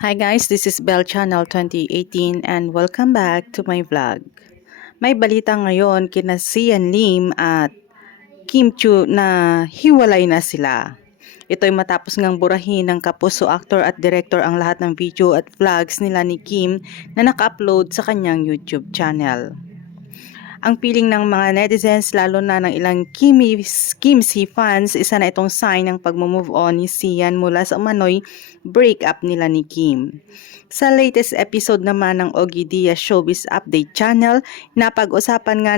Hi guys, this is Bell Channel 2018 and welcome back to my vlog. May balita ngayon kina Sian Lim at Kim Chu na hiwalay na sila. Ito'y matapos ngang burahin ng kapuso actor at director ang lahat ng video at vlogs nila ni Kim na naka-upload sa kanyang YouTube channel. Ang piling ng mga netizens lalo na ng ilang Kimsi fans, isa na itong sign ng pag-move on ni Sian mula sa umano'y breakup nila ni Kim. Sa latest episode naman ng Ogie Diaz Showbiz Update Channel, napag-usapan nga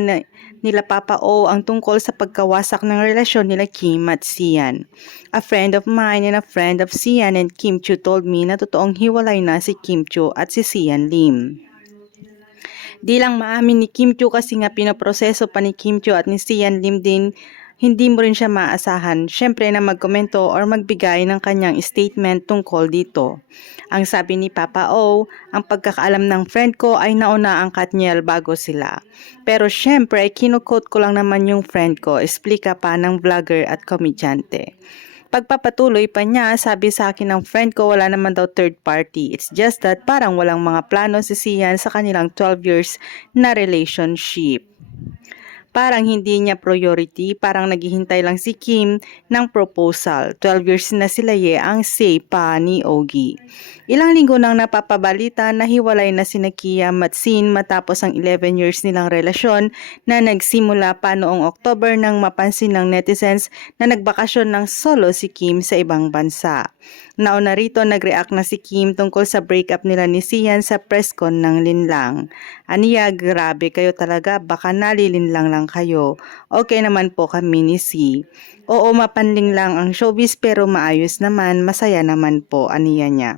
nila Papa O ang tungkol sa pagkawasak ng relasyon nila Kim at Sian. A friend of mine and a friend of Sian and Kim Chu told me na totoong hiwalay na si Kim Chu at si Sian Lim. Di lang maamin ni Kim Chu kasi nga pinaproseso pa ni Kim Chu at ni Sian Lim din, hindi mo rin siya maasahan syempre na magkomento or magbigay ng kanyang statement tungkol dito. Ang sabi ni Papa O, ang pagkakaalam ng friend ko ay nauna ang Katniel bago sila. Pero syempre kinukot ko lang naman yung friend ko, explika pa ng vlogger at komedyante. Pagpapatuloy pa niya, sabi sa akin ng friend ko wala naman daw third party. It's just that parang walang mga plano si Sian sa kanilang 12 years na relationship. Parang hindi niya priority, parang naghihintay lang si Kim ng proposal. 12 years na sila ang say pa ni Ogie. Ilang linggo nang napapabalita na hiwalay na sina Kiam at Sin matapos ang 11 years nilang relasyon na nagsimula pa noong October nang mapansin ng netizens na nagbakasyon ng solo si Kim sa ibang bansa. Nauna rito nag-react na si Kim tungkol sa breakup nila ni Sian sa press con ng Linlang. Aniya, grabe kayo talaga, baka nalilinlang lang kayo. Okay naman po kami ni Si. Oo, mapanling lang ang showbiz pero maayos naman, masaya naman po, aniya niya.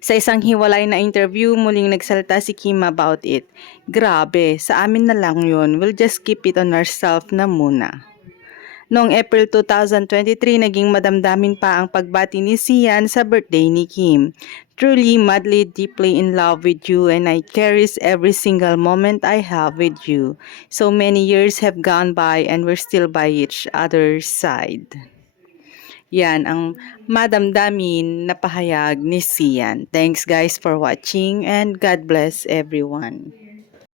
Sa isang hiwalay na interview, muling nagsalita si Kim about it. Grabe, sa amin na lang yun, we'll just keep it on ourselves na muna. Noong April 2023, naging madamdamin pa ang pagbati ni Sian sa birthday ni Kim. Truly, madly, deeply in love with you and I cherish every single moment I have with you. So many years have gone by and we're still by each other's side. Yan ang madamdamin na pahayag ni Sian. Thanks guys for watching and God bless everyone.